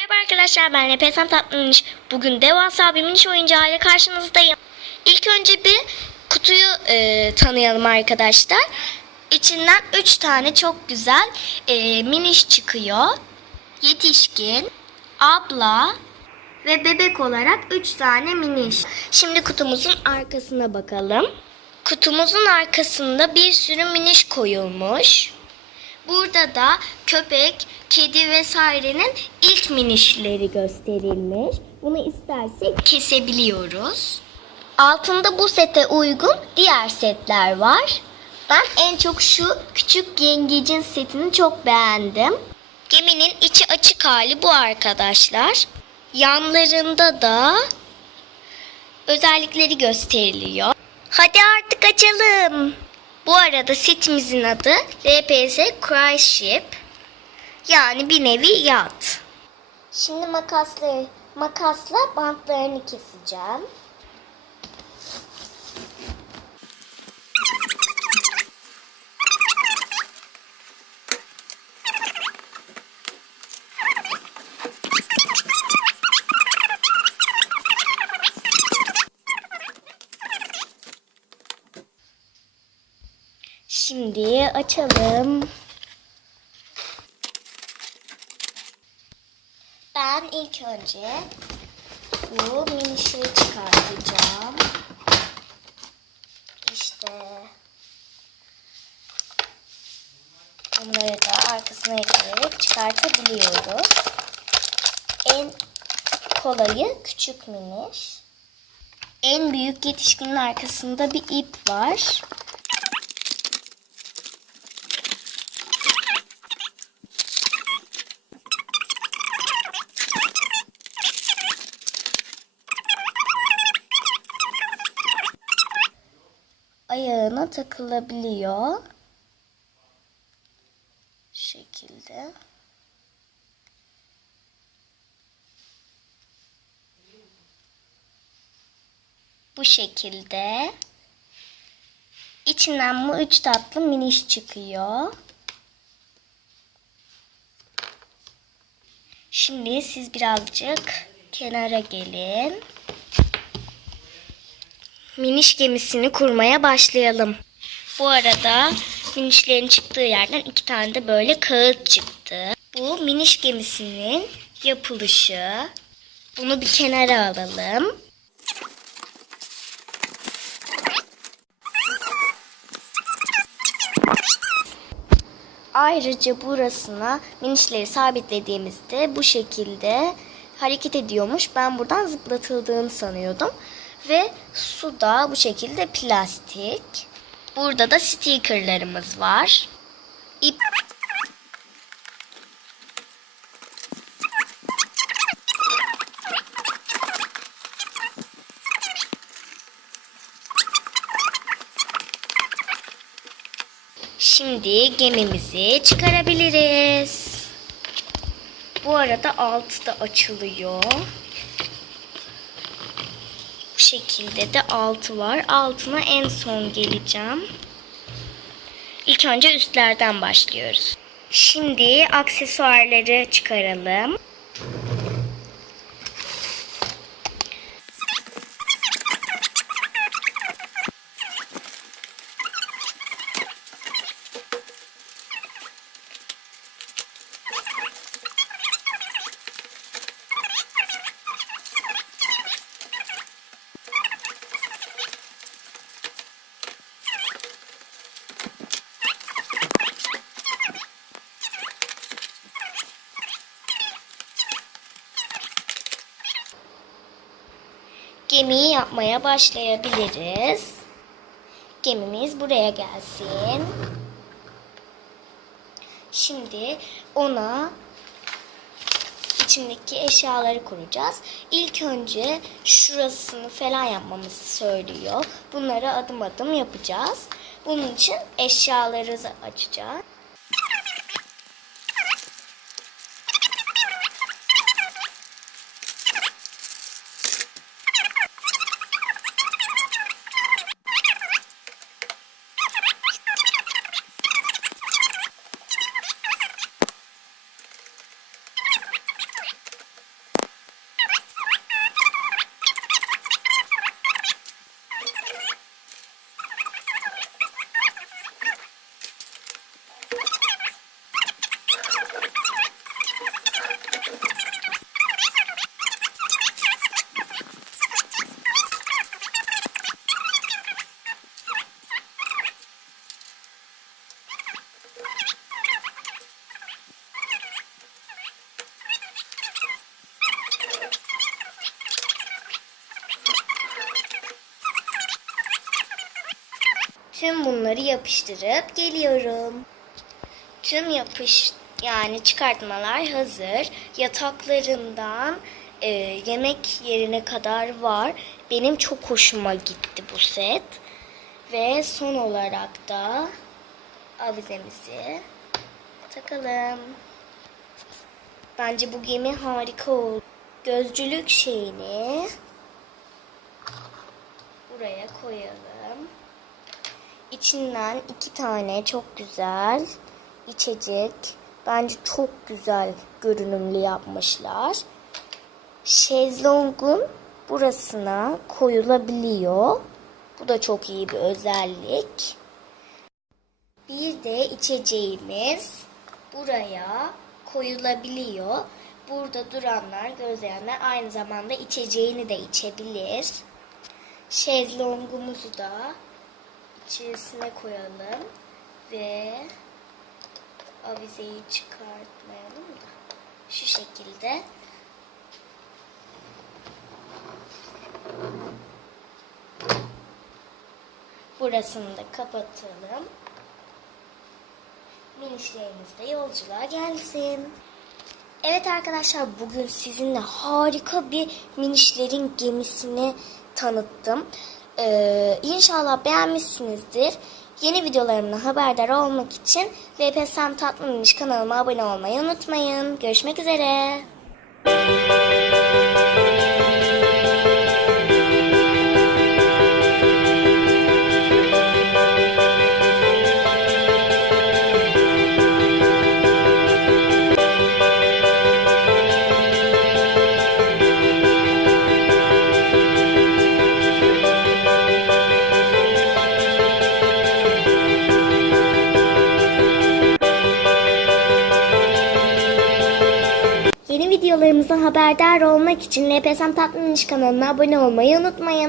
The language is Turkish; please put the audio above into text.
Merhaba arkadaşlar, ben Lepesem Tatlınış. Bugün devasa bir miniş oyuncağıyla karşınızdayım. İlk önce bir kutuyu tanıyalım arkadaşlar. İçinden 3 tane çok güzel miniş çıkıyor. Yetişkin, abla ve bebek olarak 3 tane miniş. Şimdi kutumuzun arkasına bakalım. Kutumuzun arkasında bir sürü miniş koyulmuş. Burada da köpek, kedi vesairenin ilk minişleri gösterilmiş. Bunu istersek kesebiliyoruz. Altında bu sete uygun diğer setler var. Ben en çok şu küçük yengecin setini çok beğendim. Geminin içi açık hali bu arkadaşlar. Yanlarında da özellikleri gösteriliyor. Hadi artık açalım. Bu arada setimizin adı LPS Cruise Ship. Yani bir nevi yat. Şimdi makasla bantlarını keseceğim. Şimdi açalım. Ben ilk önce bu minişleri çıkartacağım. İşte bunları da arkasına ekleyerek çıkartabiliyoruz. En kolayı küçük miniş. En büyük yetişkinin arkasında bir ip var. Ayağına takılabiliyor. Şu şekilde. Bu şekilde. İçinden bu 3 tatlı miniş çıkıyor. Şimdi siz birazcık kenara gelin. Miniş gemisini kurmaya başlayalım. Bu arada minişlerin çıktığı yerden 2 tane de böyle kağıt çıktı. Bu miniş gemisinin yapılışı. Bunu bir kenara alalım. Ayrıca burasına minişleri sabitlediğimizde bu şekilde hareket ediyormuş. Ben buradan zıplatıldığını sanıyordum. Ve su da bu şekilde plastik. Burada da stickerlarımız var. İp. Şimdi gemimizi çıkarabiliriz. Bu arada altı da açılıyor. Bu şekilde de altı var. Altına en son geleceğim. İlk önce üstlerden başlıyoruz. Şimdi aksesuarları çıkaralım. Gemiyi yapmaya başlayabiliriz. Gemimiz buraya gelsin. Şimdi ona içindeki eşyaları kuracağız. İlk önce şurasını falan yapmamızı söylüyor. Bunları adım adım yapacağız. Bunun için eşyaları açacağız. Tüm bunları yapıştırıp geliyorum. Tüm yani çıkartmalar hazır. Yataklarından yemek yerine kadar var. Benim çok hoşuma gitti bu set. Ve son olarak da avizemizi takalım. Bence bu gemi harika oldu. Gözcülük şeyini buraya koyalım. İçinden 2 tane çok güzel içecek. Bence çok güzel görünümlü yapmışlar. Şezlongun burasına koyulabiliyor. Bu da çok iyi bir özellik. Bir de içeceğimiz buraya koyulabiliyor. Burada duranlar, gözleyenler aynı zamanda içeceğini de içebilir. Şezlongumuzu da içerisine koyalım ve avizeyi çıkartmayalım da şu şekilde. Burasını da kapatalım. Minişlerimiz de yolculuğa gelsin. Evet arkadaşlar, bugün sizinle harika bir minişlerin gemisini tanıttım. İnşallah beğenmişsinizdir. Yeni videolarımdan haberdar olmak için LPSM Tatlı Miniş kanalıma abone olmayı unutmayın. Görüşmek üzere. Yeni videolarımızdan haberdar olmak için LPSM Tatlı Miniş kanalına abone olmayı unutmayın.